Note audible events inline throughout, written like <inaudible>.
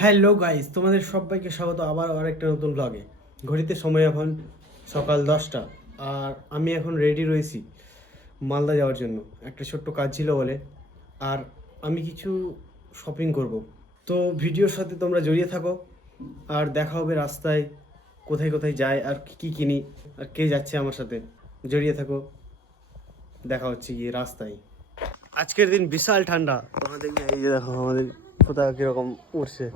Hello guys তোমাদের সবাইকে স্বাগত আবার আরেকটা নতুন ব্লগে ঘড়িতে সময় এখন সকাল দশটা, আর আমি এখন রেডি রয়েছি মালদা যাওয়ার জন্য। একটা ছোট্ট কাজ ছিল বলে। আর আমি কিছু শপিং করব। তো ভিডিওর সাথে তোমরা জড়িয়ে থাকো, আর দেখা হবে রাস্তায় কোথায় কোথায় যায়, আর কি কিনি, আর কে যাচ্ছে আমার সাথে। জড়িয়ে থাকো। দেখা হচ্ছে গিয়ে রাস্তায়। আজকের দিন বিশাল ঠান্ডা। তোমাদের এই যে দেখো আমাদের কোথাও কীরকম উঠছে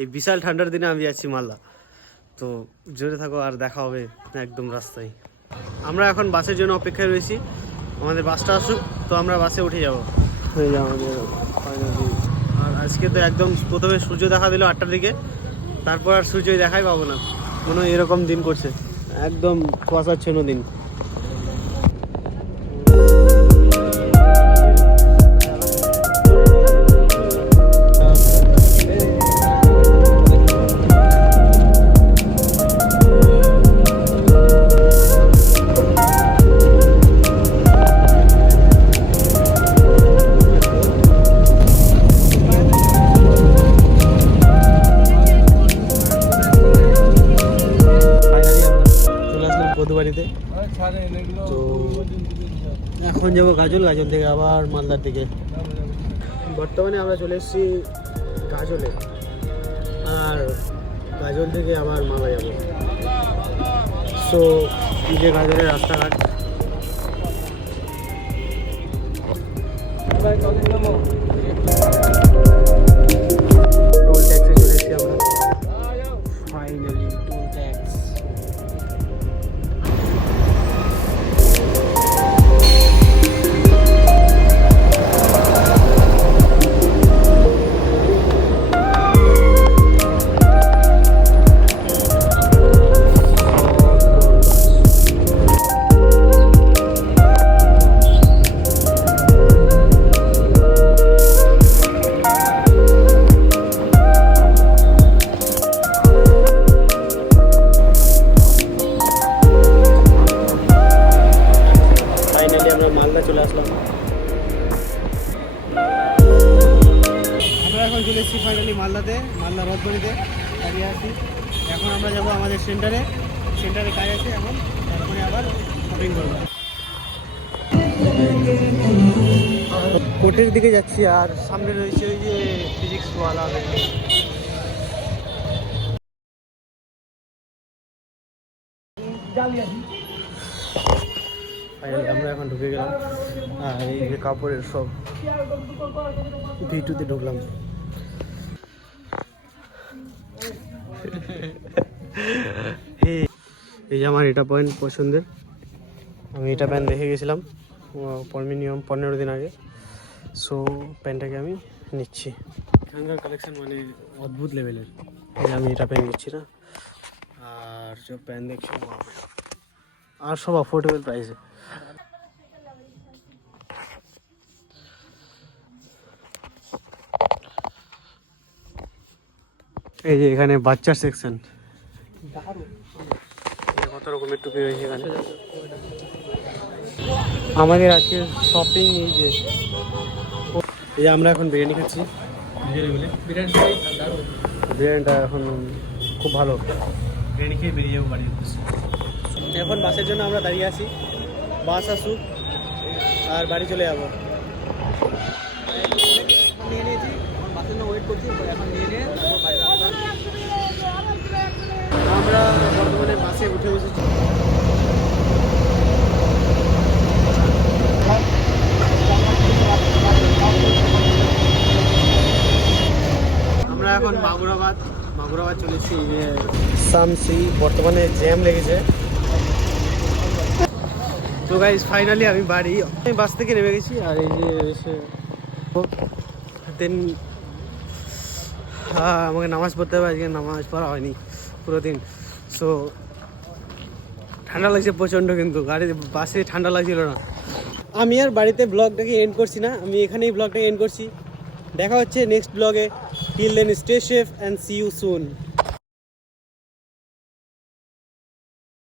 এই বিশাল ঠান্ডার দিনে আমি যাচ্ছি মালদা। তো জোরে থাকো আর দেখা হবে একদম রাস্তায়। আমরা এখন বাসের জন্য অপেক্ষায় রয়েছি। আমাদের বাসটা আসুক তো আমরা বাসে উঠে যাব। আমাদের আর আজকে তো একদম প্রথমে সূর্য দেখা দিল আটটার দিকে। তারপর আর সূর্যই দেখাই পাবো না। মনে হয় এরকম দিন করছে। একদম কুয়াশাচ্ছন্ন দিন। বধুবাড়িতে তো এখন যাব গাজল গাজল থেকে আবার মালদার দিকে। বর্তমানে আমরা চলে এসেছি গাজলে। আর গাজল থেকে আবার মালদা যাব। সো এই যে গাজলের রাস্তাঘাট আমরা চলে আসলাম। আমরা এখন চলে এসেছি ফাইনালি মালদাতে মালদা রথবাড়িতে। দাঁড়িয়ে আছি। এখন আমরা যাব আমাদের সেন্টারে সেন্টারে কাজ আছে এখন। তারপরে আবার শপিং করব। কোর্টের দিকে যাচ্ছি আর সামনে রয়েছে ওই যে ফিজিক্স ওয়ালা ফাইনালি আমরা এখন ঢুকে গেলাম। আর এই যে কাপড়ের সব ভিটুতে ঢুকলাম। <laughs> হে, এই যে আমার এটা পয়েন্ট পছন্দের। আমি এটা প্যান্ট দেখে গেছিলাম মিনিমাম পনেরো দিন আগে। সো প্যান্টটাকে আমি নিচ্ছি। এখানকার কালেকশন মানে অদ্ভুত লেভেলের আমি এটা প্যান্ট নিচ্ছি না। আর যে প্যান্ট দেখছি। আর সব অফোর্ডেবল প্রাইসে এই যে এখানে বাচ্চার সেকশন কত রকমের টুপি রয়েছে এখানে? আমাদের আজকে শপিং এই যে। এই যে আমরা এখন বিরিয়ানি খাচ্ছি। বিরিয়ানিটা এখন খুব ভালো। বিরিয়ানি খেয়ে বেরিয়ে যাব উদ্দেশ্যে। এখন বাসের জন্য আমরা দাঁড়িয়ে আছি। বাস আসুক, আর বাড়ি চলে যাব। নিয়ে নিয়েছি বাসের জন্য ওয়েট করছি এখন নিয়ে নিয়ে আমরা বর্তমানে বাসে উঠে বসেছি। আমরা এখন মাগুরাবাদ মাগুরাবাদ চলেছি সামসি, বর্তমানে জ্যাম লেগেছে। তো গাইজ ফাইনালি আমি বাড়ি। আমি বাস থেকে নেমে গেছি, আর এই যে এসে দেন আমাকে নামাজ পড়তে হবে, আজকে নামাজ পড়া হয়নি পুরো দিন। সো ঠান্ডা লাগছে প্রচণ্ড কিন্তু গাড়ি বাসে ঠান্ডা লাগছিল না। আমি আর বাড়িতে ব্লগটাকে এন্ড করছি না, আমি এখানেই ব্লগটাকে এন্ড করছি। দেখা হচ্ছে নেক্সট ব্লগে till then stay safe and see you soon